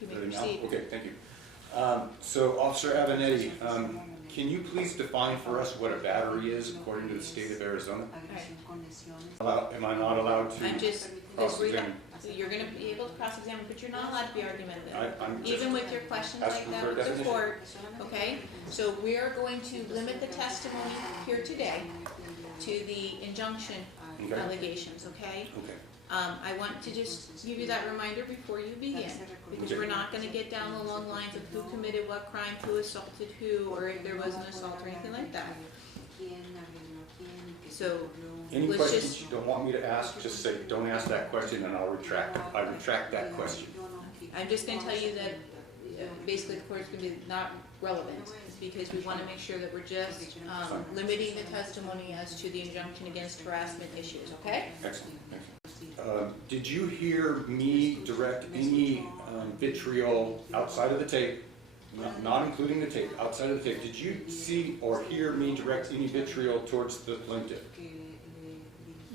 You may proceed. Okay, thank you. So, Officer Avenetti, can you please define for us what a battery is according to the state of Arizona? Am I not allowed to cross-examine? You're going to be able to cross-examine, but you're not allowed to be argumentative. Even with your questions like that with the court, okay? So we are going to limit the testimony here today to the injunction allegations, okay? Okay. I want to just give you that reminder before you begin, because we're not going to get down the long lines of who committed what crime, who assaulted who, or if there was an assault or anything like that. So Any questions you don't want me to ask, just say, don't ask that question, and I retract that question. I'm just going to tell you that basically the court's going to be not relevant, because we want to make sure that we're just limiting the testimony as to the injunction against harassment issues, okay? Excellent. Did you hear me direct any vitriol outside of the tape, not including the tape, outside of the tape? Did you see or hear me direct any vitriol towards the plaintiff?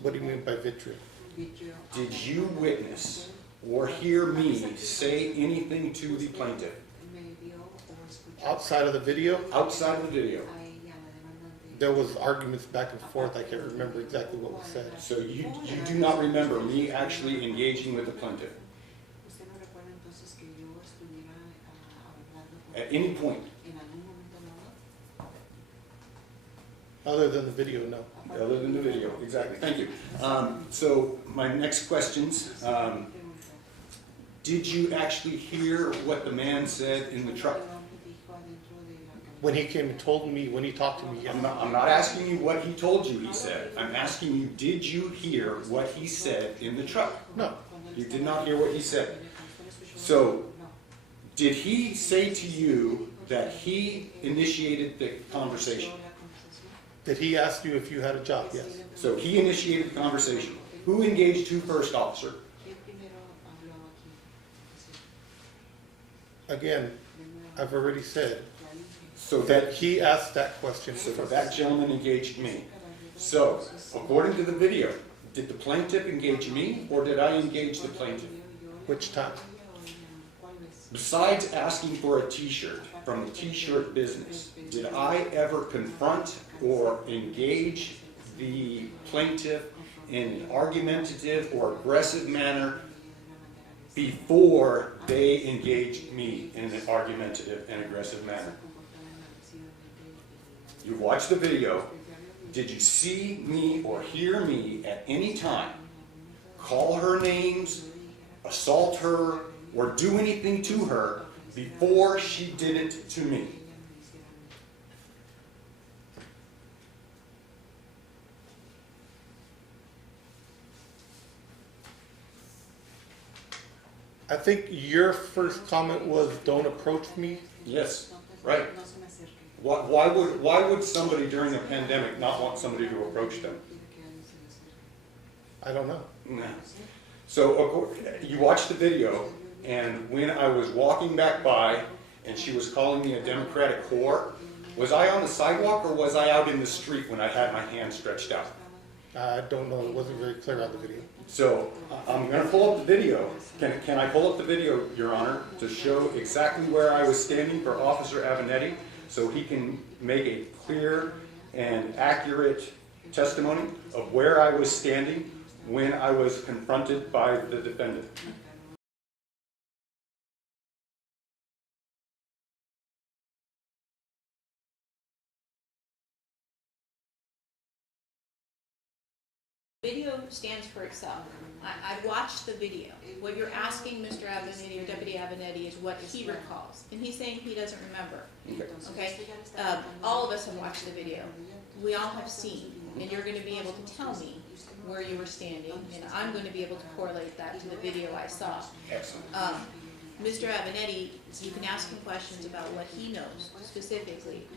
What do you mean by vitriol? Did you witness or hear me say anything to the plaintiff? Outside of the video? Outside of the video. There was arguments back and forth. I can't remember exactly what was said. So you do not remember me actually engaging with the plaintiff? At any point? Other than the video, no. Other than the video, exactly. Thank you. So my next questions, did you actually hear what the man said in the truck? When he came and told me, when he talked to me, yes. I'm not asking you what he told you he said. I'm asking you, did you hear what he said in the truck? No. You did not hear what he said. So, did he say to you that he initiated the conversation? Did he ask you if you had a job? Yes. So he initiated the conversation. Who engaged who first, officer? Again, I've already said So that he asked that question. So that gentleman engaged me. So, according to the video, did the plaintiff engage me or did I engage the plaintiff? Which time? Besides asking for a t-shirt from the t-shirt business, did I ever confront or engage the plaintiff in an argumentative or aggressive manner before they engaged me in an argumentative and aggressive manner? You watched the video. Did you see me or hear me at any time call her names, assault her, or do anything to her before she did it to me? I think your first comment was, "Don't approach me." Yes, right. Why would somebody during a pandemic not want somebody to approach them? I don't know. No. So you watched the video, and when I was walking back by and she was calling me a Democratic whore, was I on the sidewalk or was I out in the street when I had my hand stretched out? I don't know. It wasn't very clear on the video. So I'm going to pull up the video. Can I pull up the video, Your Honor, to show exactly where I was standing for Officer Avenetti so he can make a clear and accurate testimony of where I was standing when I was confronted by the defendant? Video stands for itself. I watched the video. What you're asking Mr. Avenetti or Deputy Avenetti is what he recalls, and he's saying he doesn't remember. Okay? All of us have watched the video. We all have seen, and you're going to be able to tell me where you were standing, and I'm going to be able to correlate that to the video I saw. Excellent. Mr. Avenetti, you can ask him questions about what he knows specifically.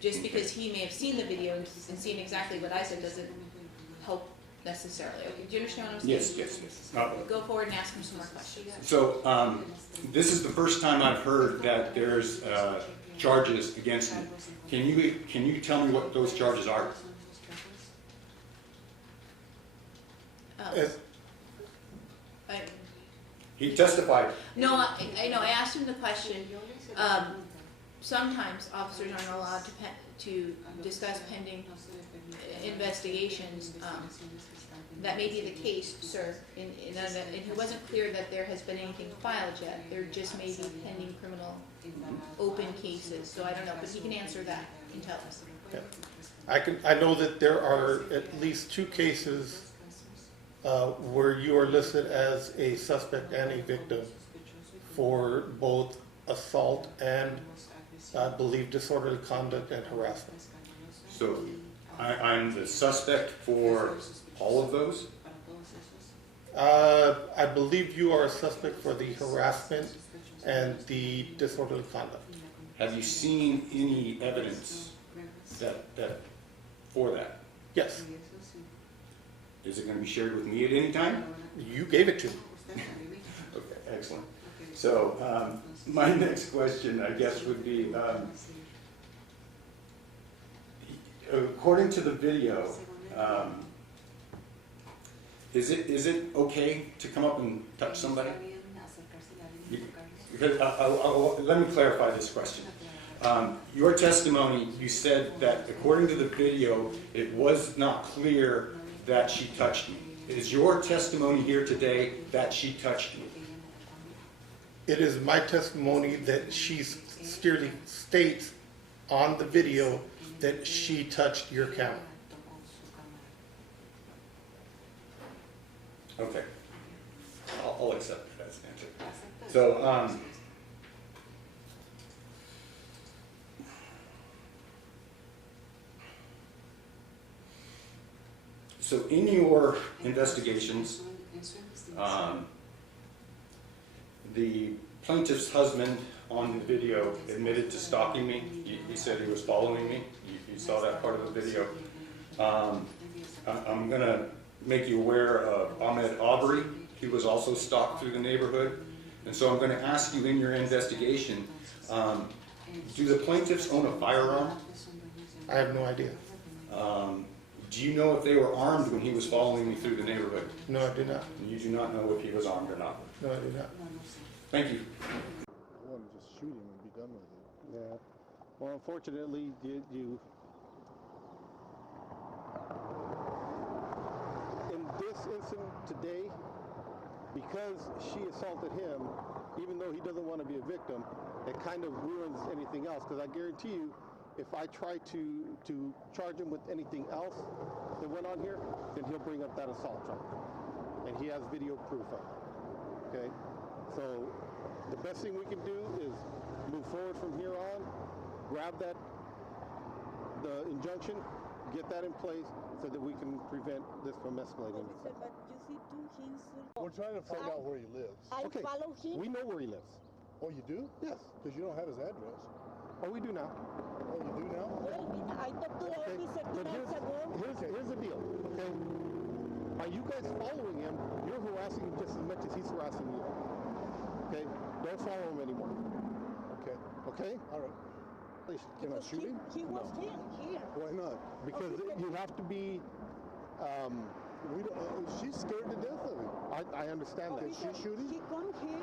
Just because he may have seen the video and seen exactly what I said doesn't help necessarily. Okay, do you understand what I'm saying? Yes. Go forward and ask him some more questions. So this is the first time I've heard that there's charges against me. Can you tell me what those charges are? He testified. No, I know, I asked him the question, sometimes officers aren't allowed to discuss pending investigations. That may be the case, sir, and it wasn't clear that there has been anything filed yet. There just may be pending criminal open cases, so I don't know, but he can answer that and tell us. Yeah. I know that there are at least 2 cases where you are listed as a suspect and a victim for both assault and, I believe, disorderly conduct and harassment. So I'm the suspect for all of those? I believe you are a suspect for the harassment and the disorderly conduct. Have you seen any evidence that for that? Yes. Is it going to be shared with me at any time? You gave it to me. Okay, excellent. So my next question, I guess, would be, according to the video, is it okay to come up and touch somebody? Because let me clarify this question. Your testimony, you said that according to the video, it was not clear that she touched me. Is your testimony here today that she touched me? It is my testimony that she clearly states on the video that she touched your camera. Okay. I'll accept that as an answer. So, so in your investigations, the plaintiff's husband on the video admitted to stalking me. He said he was following me. You saw that part of the video. I'm going to make you aware of Ahmed Aubrey. He was also stalked through the neighborhood. And so I'm going to ask you in your investigation, do the plaintiffs own a firearm? I have no idea. Do you know if they were armed when he was following me through the neighborhood? No, I do not. You do not know if he was armed or not? No, I do not. Thank you. I want to just shoot him and be done with it. Yeah. Well, unfortunately, you in this incident today, because she assaulted him, even though he doesn't want to be a victim, it kind of ruins anything else. Because I guarantee you, if I try to charge him with anything else that went on here, then he'll bring up that assault charge, and he has video proof of it. Okay. So the best thing we can do is move forward from here on, grab the injunction, get that in place so that we can prevent this from escalating. But you see too, We're trying to find out where he lives. I Okay. follow him. We know where he lives. Oh, you do? Yes. Because you don't have his address. Oh, we do now. Oh, you do now? I talked to the Okay. officer 2 But months ago. here's the deal, okay? By you guys following him, you're harassing him just as much as he's harassing you. Okay? Don't follow him anymore. Okay. Okay? All right. Please. Can I shoot him? He was here. Why not? Because you have to be, We don't, she's scared to death of him. I understand that. Did she shoot him? He come here.